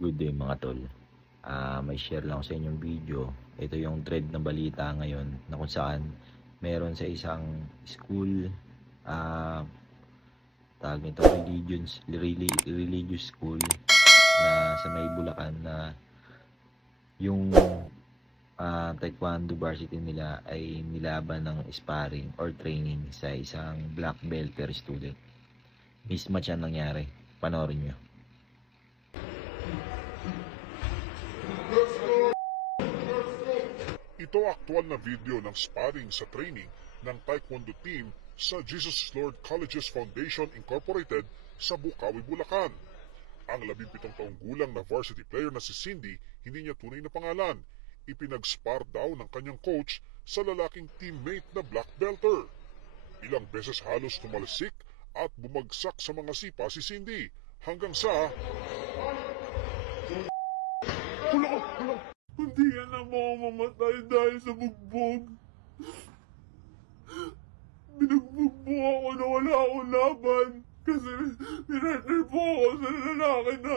Good day mga tol. May share lang ako sa inyong video. Ito yung thread na balita ngayon na kung saan meron sa isang school, tawag nito religious school na sa may Bulacan na yung taekwondo varsity nila ay nilaban ng sparring or training sa isang black belter student. Mismatch ang nangyari. Panoorin nyo. Ito aktual na video ng sparring sa training ng Taekwondo team sa Jesus Lord Colleges Foundation Incorporated sa Bukawi, Bulacan. Ang 17 taong gulang na varsity player na si Cindy, hindi niya tunay na pangalan. Ipinag-spar daw ng kanyang coach sa lalaking teammate na black belter. Ilang beses halos tumalsik at bumagsak sa mga sipa si Cindy hanggang sa... Hindi ka na mamamatay dahil sa bugbog. Binugbog po ako na wala akong laban. Kasi pinartner po ako sa lalaki na...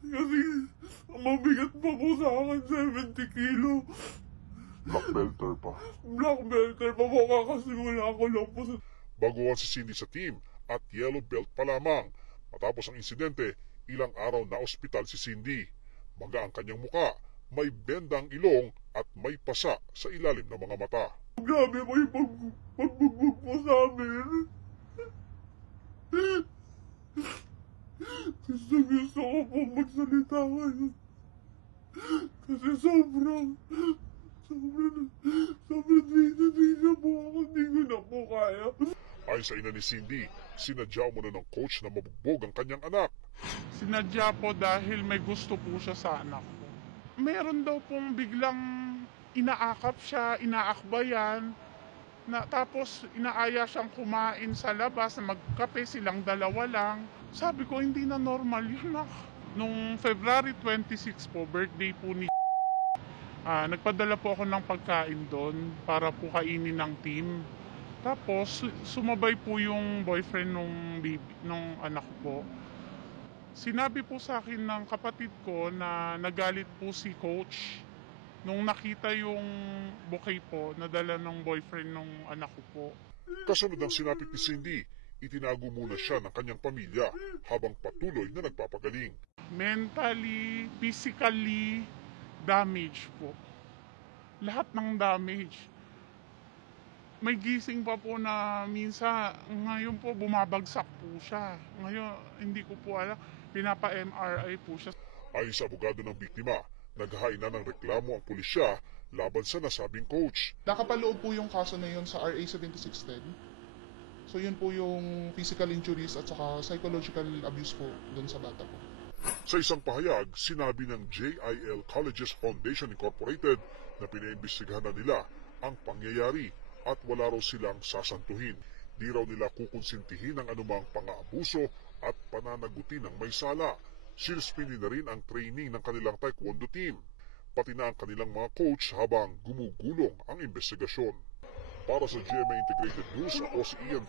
Kasi mabigat pa po sa akin, 70 kilo. Black belter pa. Black belter pa po, kakasimula ko lang po sa... Baguhan si Cindy sa team at yellow belt pa lamang. Matapos ang insidente, ilang araw na ospital si Cindy. Maga ang kanyang muka, may bendang ilong at may pasa sa ilalim ng mga mata. Grabe po yung pagbugbog po sa amin. Gusto ko po magsalita ngayon. Kasi sobrang bisa po ako. Hindi ko na po kaya. Ayon sa ina ni Cindy, sinadya muna ng coach na mabugbog ang kanyang anak. Sinadya po dahil may gusto po siya sa anak ko. Meron daw pong biglang inaakap siya, inaakbayan, na tapos inaaya siyang kumain sa labas, na magkape silang dalawa lang. Sabi ko, hindi na normal yun. Nung February 26 po, birthday po ni nagpadala po ako ng pagkain doon para po kainin ng team. Tapos sumabay po yung boyfriend nung anak ko. Sinabi po sa akin ng kapatid ko na nagalit po si coach nung nakita yung bouquet po na dala ng boyfriend ng anak ko po. Kasunod ng sinapit ni Cindy, itinago muna siya ng kanyang pamilya habang patuloy na nagpapagaling. Mentally, physically, damage po. Lahat ng damage. May gising pa po na minsan, ngayon po bumabagsak po siya. Ngayon, hindi ko po alam, pinapa-MRI po siya. Ayon sa abogado ng biktima, naghain na ng reklamo ang pulisya laban sa nasabing coach. Nakapaloob po yung kaso na yun sa RA 7610. So yun po yung physical injuries at saka psychological abuse po dun sa bata po. Sa isang pahayag, sinabi ng JIL Colleges Foundation Incorporated na pinaimbestigahan na nila ang pangyayari at wala raw silang sasantuhin. Di raw nila kukonsintihin ang anumang pang-aabuso at pananagutin ng may sala. Sinuspindi na rin ang training ng kanilang taekwondo team, pati na ang kanilang mga coach habang gumugulong ang investigasyon. Para sa GMA Integrated News, ako si Ian